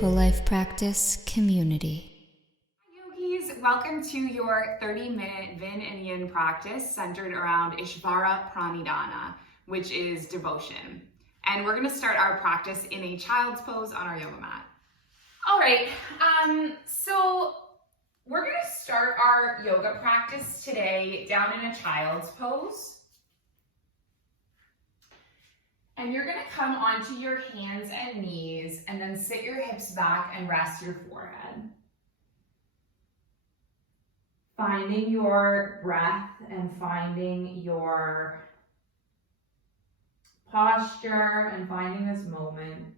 Mindful Life Practice community. Hi yogis, welcome to your 30-minute Vin Yin practice centered around ISHVARA Pranidhana, which is devotion. And we're going to start our practice in a child's pose on our yoga mat. All right, so we're going to start our yoga practice today down in a child's pose. And you're going to come onto your hands and knees and then sit your hips back and rest your forehead. Finding your breath and finding your posture and finding this moment.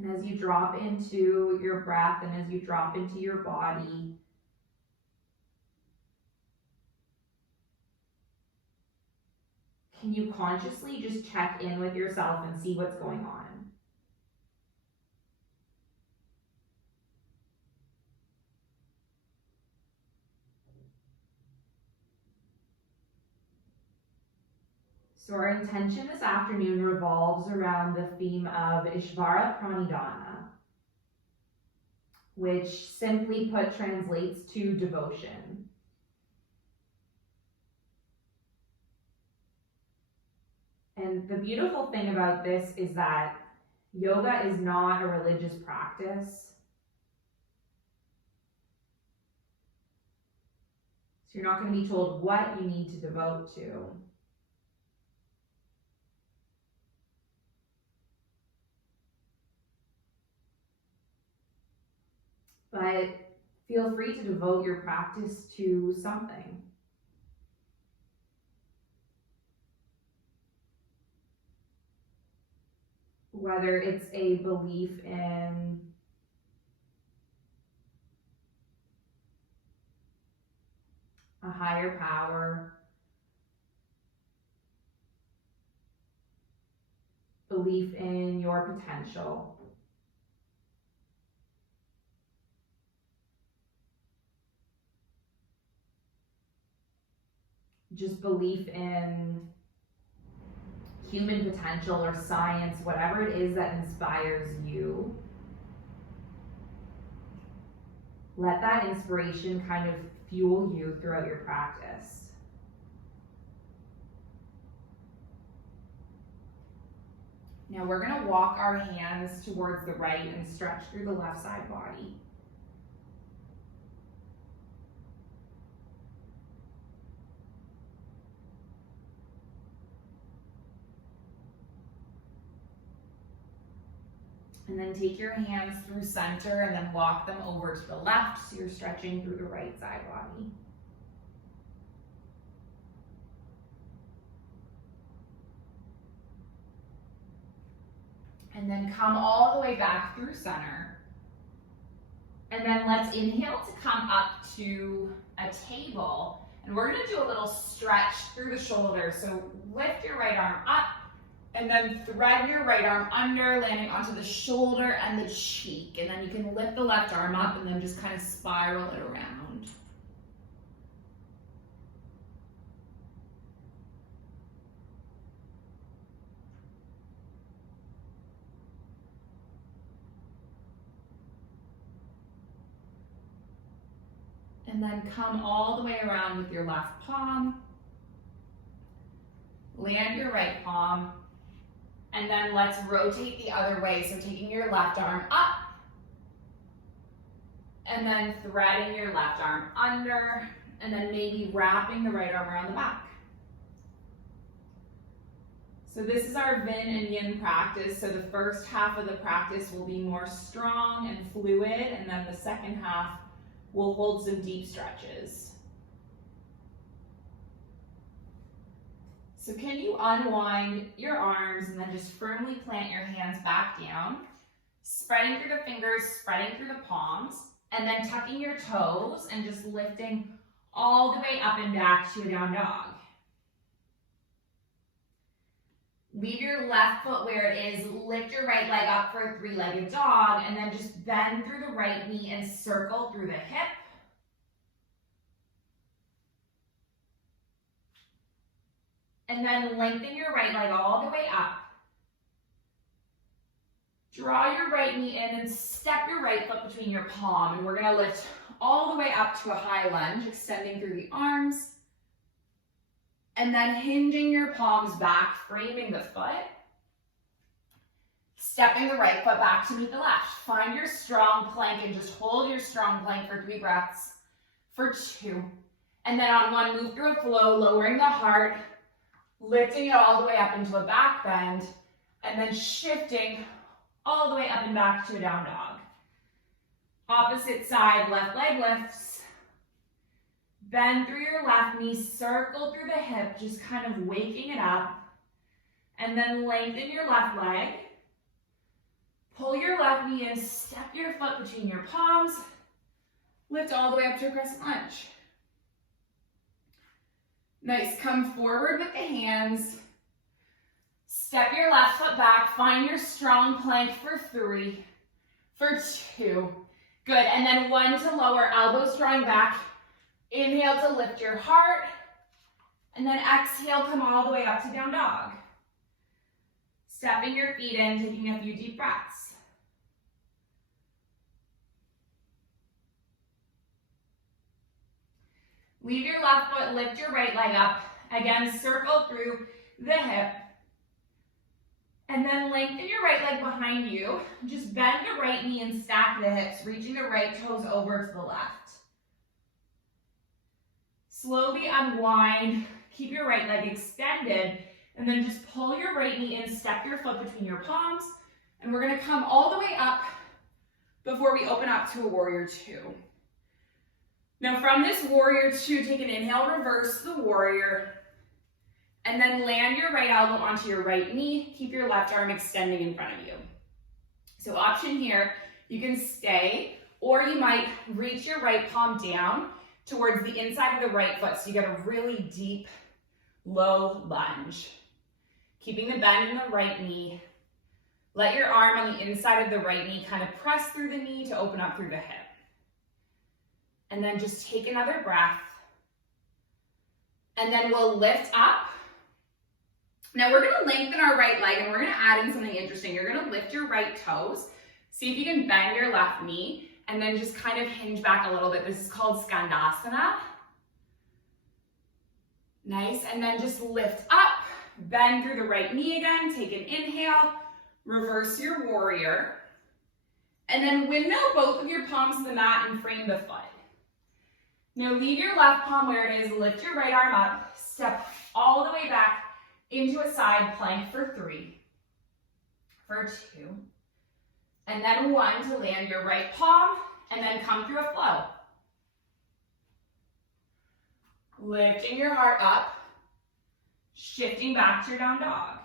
And as you drop into your breath and as you drop into your body, can you consciously just check in with yourself and see what's going on? So our intention this afternoon revolves around the theme of ISHVARA Pranidhana, which simply put translates to devotion. And the beautiful thing about this is that yoga is not a religious practice. So you're not going to be told what you need to devote to. But feel free to devote your practice to something. Whether it's a belief in a higher power, belief in your potential, just belief in human potential or science, whatever it is that inspires you. Let that inspiration kind of fuel you throughout your practice. Now we're going to walk our hands towards the right and stretch through the left side body. And then take your hands through center and then walk them over to the left, so you're stretching through the right side body. And then come all the way back through center. And then let's inhale to come up to a table. And we're going to do a little stretch through the shoulders. So lift your right arm up. And then thread your right arm under, landing onto the shoulder and the cheek. And then you can lift the left arm up and then just kind of spiral it around. And then come all the way around with your left palm. Land your right palm. And then let's rotate the other way. So taking your left arm up. And then threading your left arm under. And then maybe wrapping the right arm around the back. So this is our Vin and Yin practice. So the first half of the practice will be more strong and fluid. And then the second half will hold some deep stretches. So can you unwind your arms and then just firmly plant your hands back down, spreading through the fingers, spreading through the palms, and then tucking your toes and just lifting all the way up and back to a down dog. Leave your left foot where it is, lift your right leg up for a three-legged dog, and then just bend through the right knee and circle through the hip. And then lengthen your right leg all the way up. Draw your right knee in and step your right foot between your palm. And we're going to lift all the way up to a high lunge, extending through the arms. And then hinging your palms back, framing the foot. Stepping the right foot back to meet the left. Find your strong plank and just hold your strong plank for 3 breaths. For 2. And then on 1, move through a flow, lowering the heart, lifting it all the way up into a back bend, and then shifting all the way up and back to a down dog. Opposite side, left leg lifts. Bend through your left knee, circle through the hip, just kind of waking it up. And then lengthen your left leg. Pull your left knee in, step your foot between your palms. Lift all the way up to a crescent lunge. Nice, come forward with the hands. Step your left foot back, find your strong plank for 3, for 2. Good, and then 1 to lower, elbows drawing back. Inhale to lift your heart, and then exhale, come all the way up to down dog. Stepping your feet in, taking a few deep breaths. Leave your left foot, lift your right leg up. Again, circle through the hip. And then lengthen your right leg behind you. Just bend the right knee and stack the hips, reaching the right toes over to the left. Slowly unwind, keep your right leg extended, and then just pull your right knee in, step your foot between your palms, and we're gonna come all the way up before we open up to a warrior 2. Now from this warrior 2, take an inhale, reverse the warrior, and then land your right elbow onto your right knee. Keep your left arm extending in front of you. So option here, you can stay, or you might reach your right palm down towards the inside of the right foot, so you get a really deep, low lunge. Keeping the bend in the right knee. Let your arm on the inside of the right knee kind of press through the knee to open up through the hip. And then just take another breath. And then we'll lift up. Now we're gonna lengthen our right leg and we're gonna add in something interesting. You're gonna lift your right toes. See if you can bend your left knee and then just kind of hinge back a little bit. This is called Skandasana. Nice, and then just lift up, bend through the right knee again, take an inhale, reverse your warrior, and then windmill both of your palms to the mat and frame the foot. Now leave your left palm where it is, lift your right arm up, step all the way back into a side plank for 3, for 2, and then 1 to land your right palm, and then come through a flow. Lifting your heart up, shifting back to your down dog.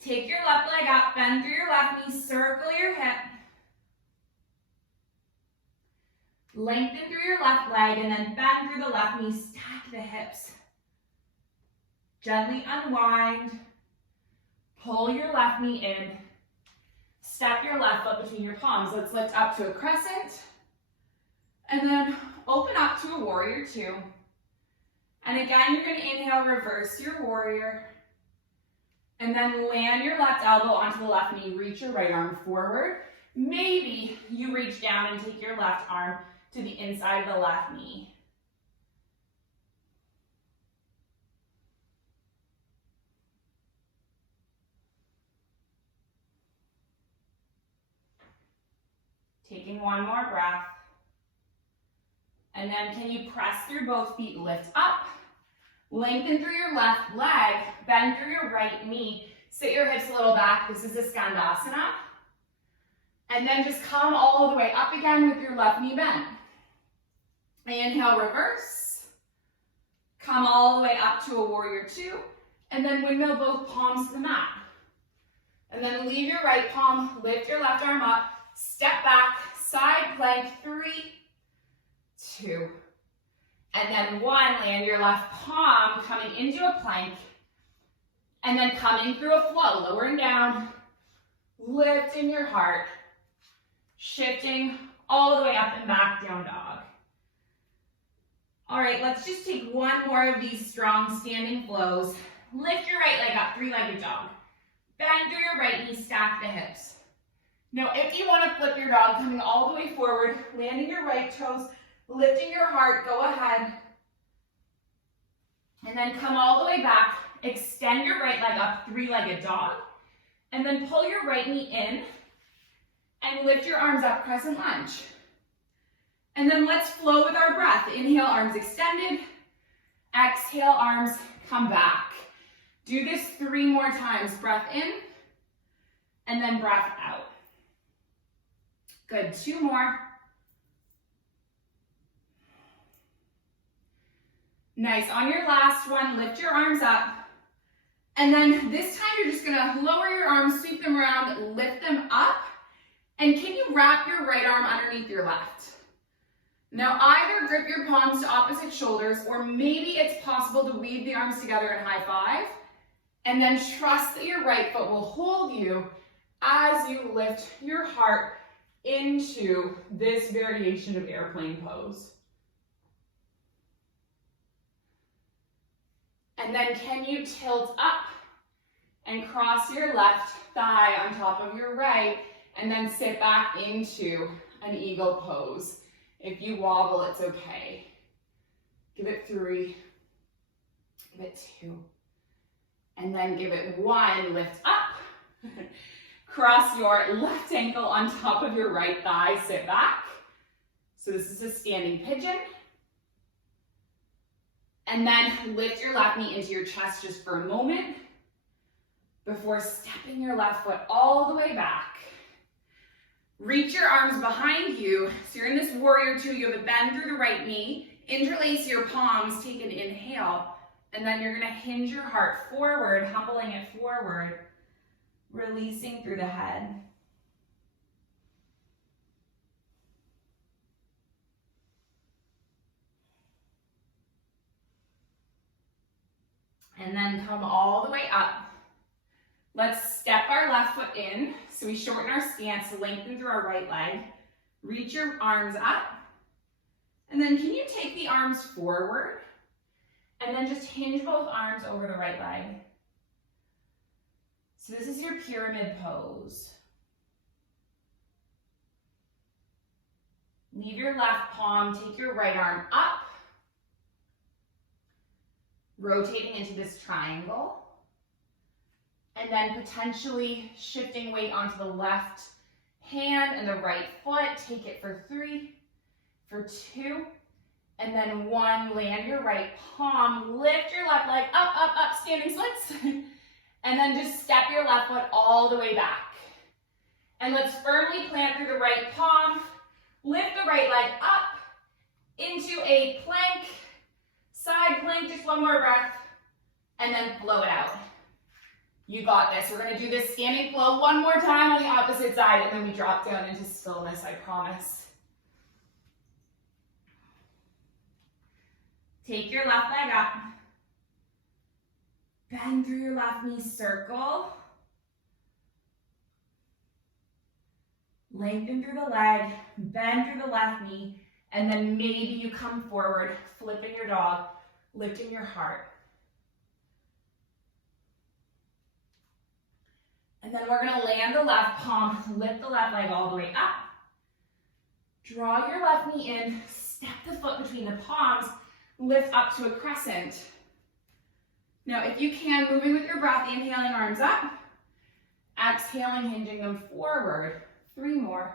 Take your left leg up, bend through your left knee, circle your hip. Lengthen through your left leg and then bend through the left knee, stack the hips. Gently unwind, pull your left knee in, step your left foot between your palms. Let's lift up to a crescent, and then open up to a warrior 2. And again, you're gonna inhale, reverse your warrior, and then land your left elbow onto the left knee, reach your right arm forward. Maybe you reach down and take your left arm to the inside of the left knee. Taking 1 more breath. And then can you press through both feet, lift up, lengthen through your left leg, bend through your right knee, sit your hips a little back. This is a Skandasana. And then just come all the way up again with your left knee bent. Inhale, reverse. Come all the way up to a warrior 2. And then windmill both palms to the mat. And then leave your right palm, lift your left arm up, step back, side plank, 3, 2. And then 1, land your left palm, coming into a plank. And then coming through a flow, lowering down, lifting your heart, shifting all the way up and back, down dog. All right, let's just take one more of these strong standing flows. Lift your right leg up, three-legged dog. Bend through your right knee, stack the hips. Now, if you want to flip your dog, coming all the way forward, landing your right toes, lifting your heart, go ahead. And then come all the way back, extend your right leg up, three-legged dog. And then pull your right knee in and lift your arms up, crescent lunge. And then let's flow with our breath. Inhale, arms extended. Exhale, arms come back. Do this 3 more times. Breath in, and then breath out. Good, 2 more. Nice, on your last one, lift your arms up. And then this time you're just gonna lower your arms, sweep them around, lift them up. And can you wrap your right arm underneath your left? Now either grip your palms to opposite shoulders, or maybe it's possible to weave the arms together in high five. And then trust that your right foot will hold you as you lift your heart into this variation of airplane pose. And then can you tilt up and cross your left thigh on top of your right, and then sit back into an eagle pose. If you wobble, it's okay. Give it 3, give it 2. And then give it 1, lift up. Cross your left ankle on top of your right thigh, sit back. So this is a standing pigeon. And then lift your left knee into your chest just for a moment before stepping your left foot all the way back. Reach your arms behind you. So you're in this warrior 2, you have a bend through the right knee. Interlace your palms, take an inhale. And then you're gonna hinge your heart forward, humbling it forward, releasing through the head. And then come all the way up. Let's step our left foot in. So we shorten our stance, lengthen through our right leg. Reach your arms up. And then can you take the arms forward? And then just hinge both arms over the right leg. So this is your pyramid pose. Leave your left palm, take your right arm up. Rotating into this triangle. And then potentially shifting weight onto the left hand and the right foot. Take it for 3, for 2, and then 1. Land your right palm, lift your left leg up, up, up, standing splits. And then just step your left foot all the way back. And let's firmly plant through the right palm, lift the right leg up into a plank, side plank, just 1 more breath, and then flow it out. You got this. We're gonna do this standing flow 1 more time on the opposite side, and then we drop down into stillness, I promise. Take your left leg up. Bend through your left knee, circle. Lengthen through the leg, bend through the left knee, and then maybe you come forward, flipping your dog, lifting your heart. And then we're gonna land the left palm, lift the left leg all the way up. Draw your left knee in, step the foot between the palms, lift up to a crescent. Now, if you can, moving with your breath, inhaling arms up, exhaling, hinging them forward. 3 more.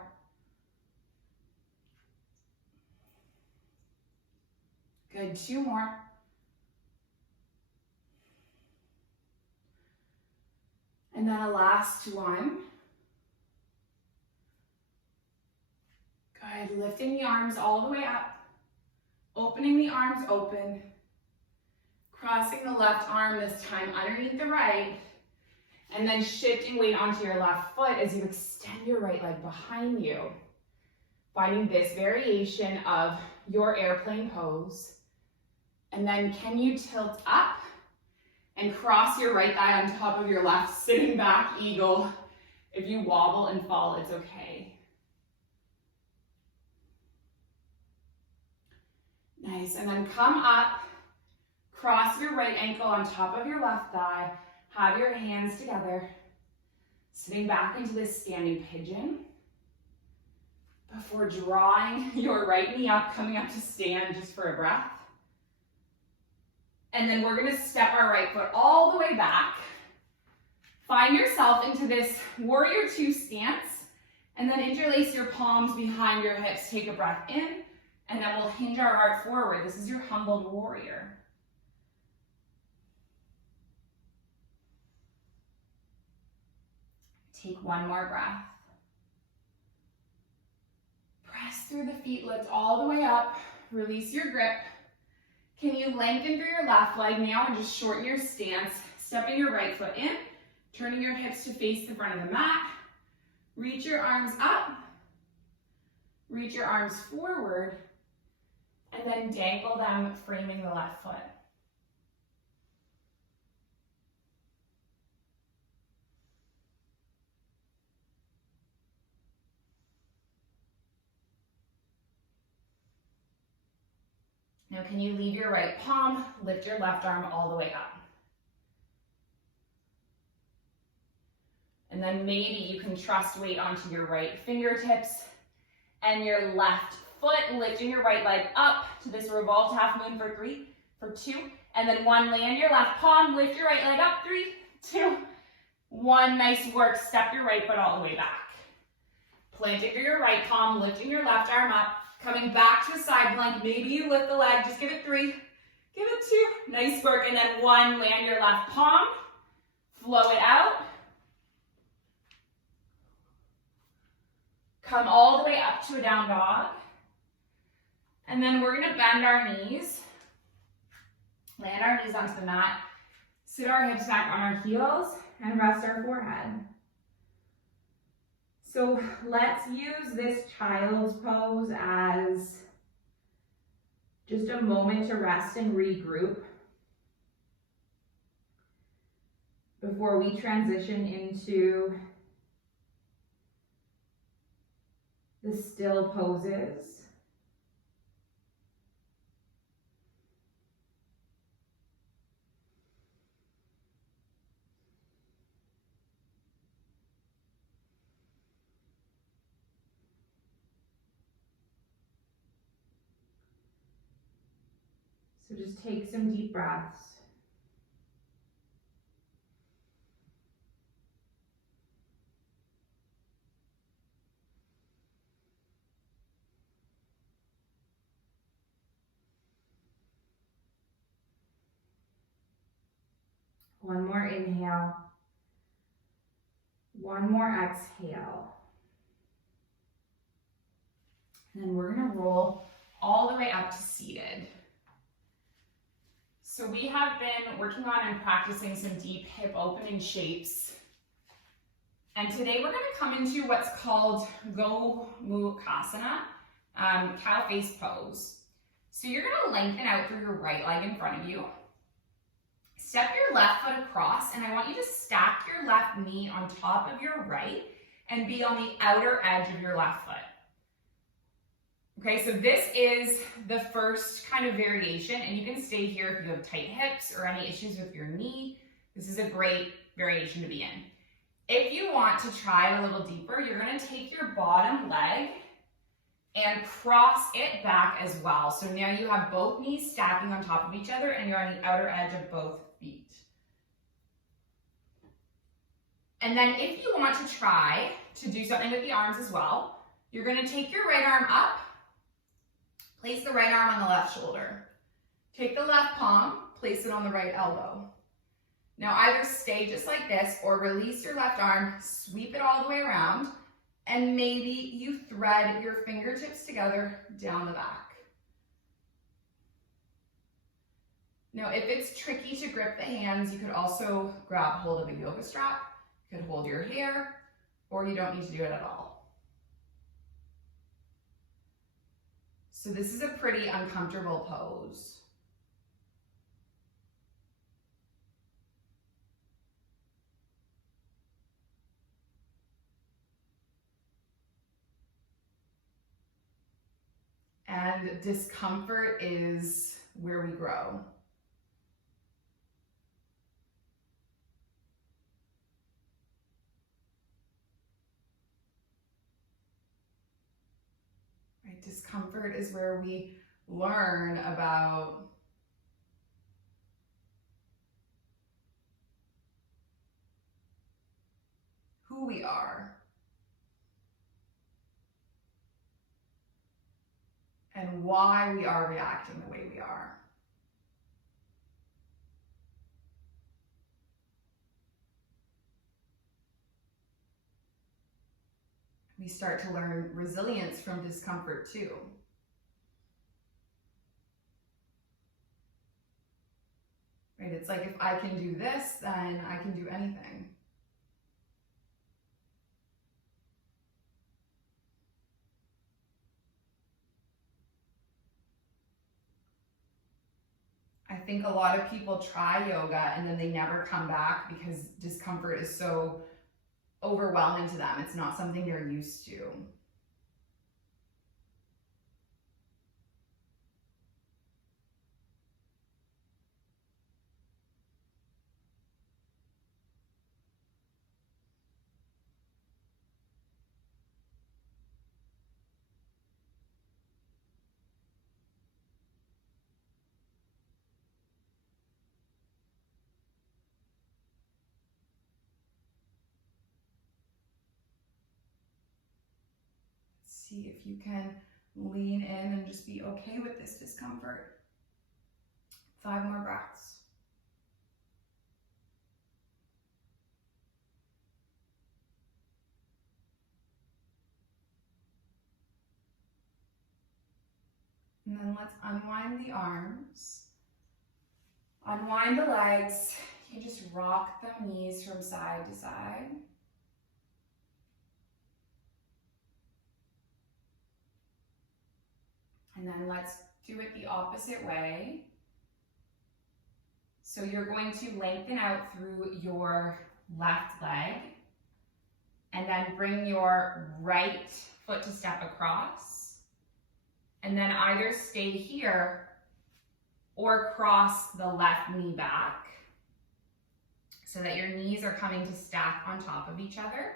Good, 2 more. And then a last 1. Good, lifting the arms all the way up, opening the arms open, crossing the left arm this time underneath the right, and then shifting weight onto your left foot as you extend your right leg behind you. Finding this variation of your airplane pose. And then can you tilt up and cross your right thigh on top of your left, sitting back, eagle. If you wobble and fall, it's okay. Nice, and then come up, cross your right ankle on top of your left thigh, have your hands together, sitting back into this standing pigeon before drawing your right knee up, coming up to stand just for a breath. And then we're gonna step our right foot all the way back. Find yourself into this warrior two stance, and then interlace your palms behind your hips. Take a breath in, and then we'll hinge our heart forward. This is your humbled warrior. Take one more breath. Press through the feet, lift all the way up, release your grip. Can you lengthen through your left leg now and just shorten your stance, stepping your right foot in, turning your hips to face the front of the mat. Reach your arms up, reach your arms forward, and then dangle them, framing the left foot. Now, can you leave your right palm, lift your left arm all the way up. And then maybe you can trust weight onto your right fingertips and your left foot, lifting your right leg up to this revolved half moon for 3, for 2, and then 1, land your left palm, lift your right leg up, 3, 2, 1, nice work, step your right foot all the way back. Planting through your right palm, lifting your left arm up, coming back to a side plank, maybe you lift the leg, just give it 3, give it 2, nice work, and then 1, land your left palm, flow it out. Come all the way up to a down dog. And then we're gonna bend our knees, land our knees onto the mat, sit our hips back on our heels, and rest our forehead. So let's use this child's pose as just a moment to rest and regroup before we transition into the still poses. So just take some deep breaths. One more inhale. One more exhale. And then we're gonna roll all the way up to seated. So we have been working on and practicing some deep hip opening shapes. And today we're gonna come into what's called Gomukhasana, cow face pose. So you're gonna lengthen out through your right leg in front of you. Step your left foot across, and I want you to stack your left knee on top of your right and be on the outer edge of your left foot. Okay, so this is the first kind of variation, and you can stay here if you have tight hips or any issues with your knee. This is a great variation to be in. If you want to try a little deeper, you're gonna take your bottom leg and cross it back as well. So now you have both knees stacking on top of each other and you're on the outer edge of both feet. And then if you want to try to do something with the arms as well, you're gonna take your right arm up, place the right arm on the left shoulder. Take the left palm, place it on the right elbow. Now either stay just like this or release your left arm, sweep it all the way around, and maybe you thread your fingertips together down the back. Now if it's tricky to grip the hands, you could also grab hold of a yoga strap, you could hold your hair, or you don't need to do it at all. So this is a pretty uncomfortable pose. And discomfort is where we grow. Right? Discomfort is where we learn about who we are and why we are reacting the way we are. We start to learn resilience from discomfort too. Right? It's like, if I can do this, then I can do anything. I think a lot of people try yoga and then they never come back because discomfort is so overwhelming to them. It's not something they're used to. See if you can lean in and just be okay with this discomfort. 5 more breaths. And then let's unwind the arms. Unwind the legs. You just rock the knees from side to side. And then let's do it the opposite way. So you're going to lengthen out through your left leg and then bring your right foot to step across. And then either stay here or cross the left knee back so that your knees are coming to stack on top of each other.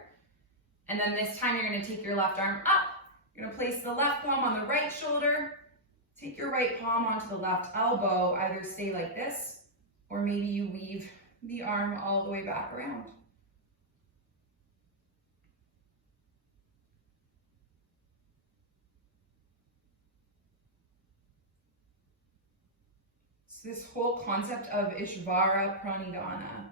And then this time you're going to take your left arm up. You're going to place the left palm on the right shoulder. Take your right palm onto the left elbow. Either stay like this, or maybe you weave the arm all the way back around. So this whole concept of ISHVARA PRANIDHANA.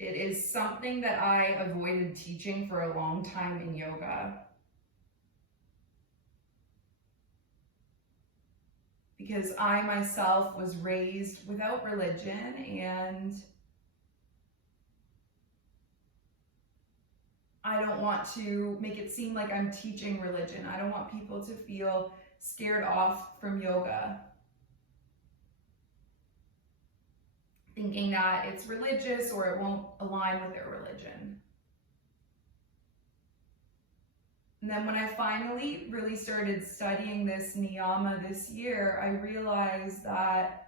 It is something that I avoided teaching for a long time in yoga. Because I myself was raised without religion, and I don't want to make it seem like I'm teaching religion. I don't want people to feel scared off from yoga, thinking that it's religious or it won't align with their religion. And then when I finally really started studying this niyama this year, I realized that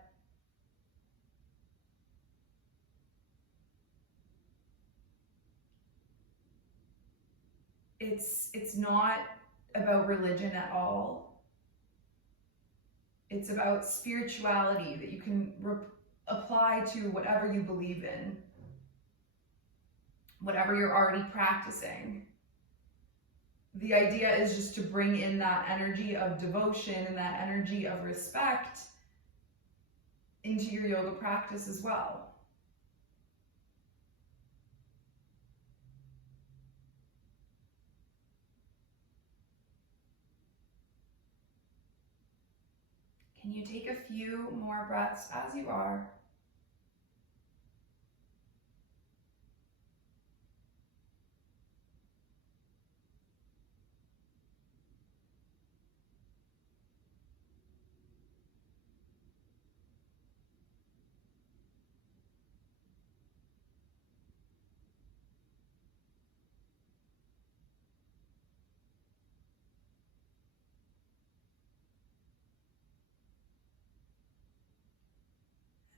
it's not about religion at all. It's about spirituality that you can apply to whatever you believe in, whatever you're already practicing. The idea is just to bring in that energy of devotion and that energy of respect into your yoga practice as well. Can you take a few more breaths as you are?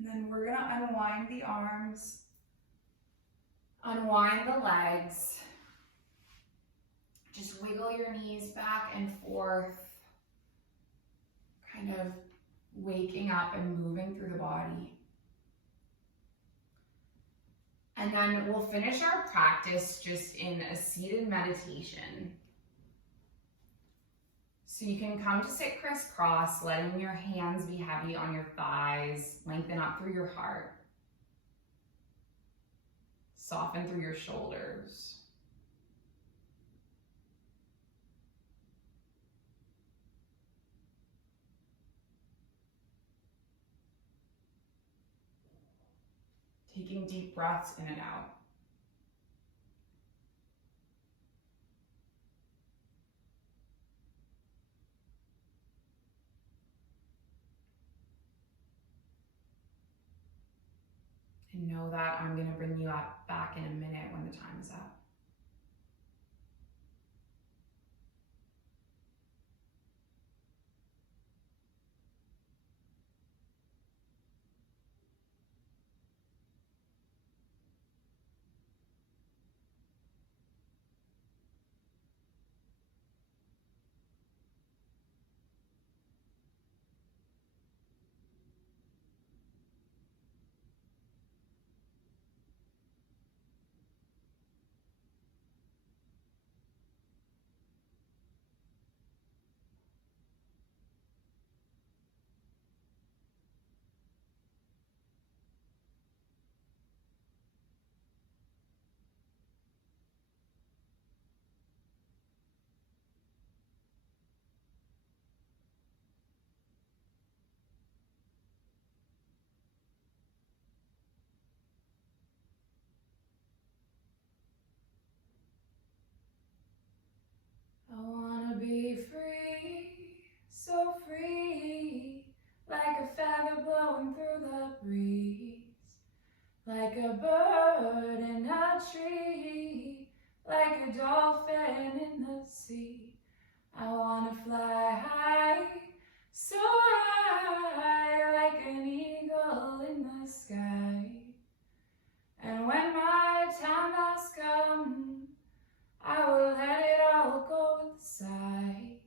And then we're gonna unwind the arms, unwind the legs. Just wiggle your knees back and forth, kind of waking up and moving through the body. And then we'll finish our practice just in a seated meditation. So you can come to sit crisscross, letting your hands be heavy on your thighs, lengthen up through your heart. Soften through your shoulders. Taking deep breaths in and out. And know that I'm going to bring you up back in a minute when the time is up. I wanna be free, so free, like a feather blowing through the breeze, like a bird in a tree, like a dolphin in the sea. I wanna fly high, so high, like an eagle in the sky. And when my time has come, I will let it all go with a sigh.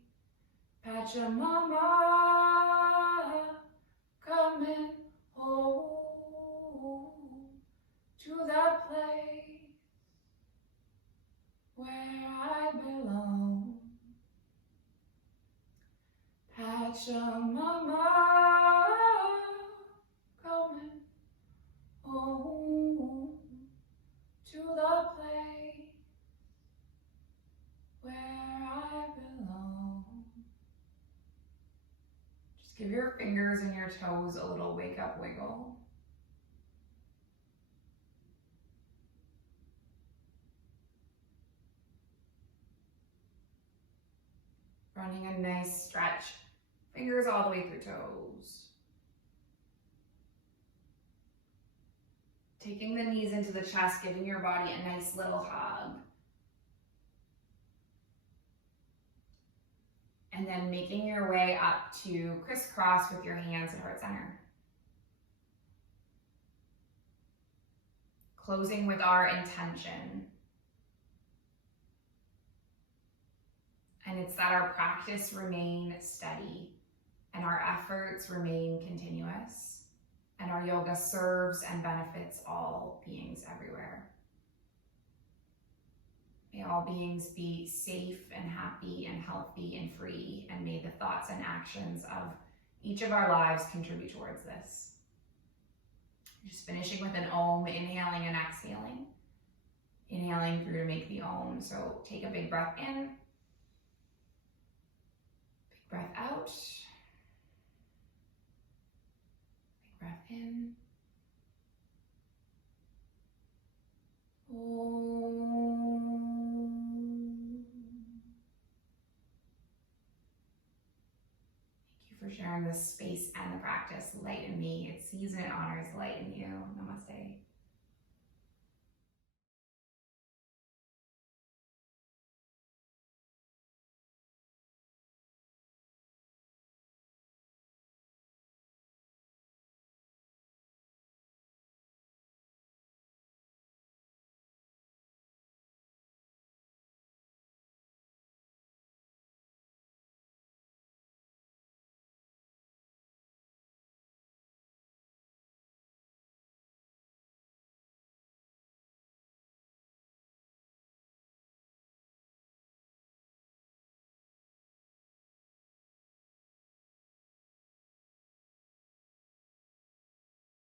Pachamama, coming home to the place where I belong. Pachamama, coming home to the place where I belong. Just give your fingers and your toes a little wake up wiggle. Running a nice stretch, fingers all the way through toes. Taking the knees into the chest, giving your body a nice little hug. And then making your way up to crisscross with your hands at heart center. Closing with our intention. And it's that our practice remain steady and our efforts remain continuous, and our yoga serves and benefits all beings everywhere. May all beings be safe and happy and healthy and free, and may the thoughts and actions of each of our lives contribute towards this. Just finishing with an Om, inhaling and exhaling. Inhaling through to make the Om. So take a big breath in. Big breath out. Big breath in. Om. Thank you for sharing this space and the practice. Light in me, it sees and it honors light in you. Namaste.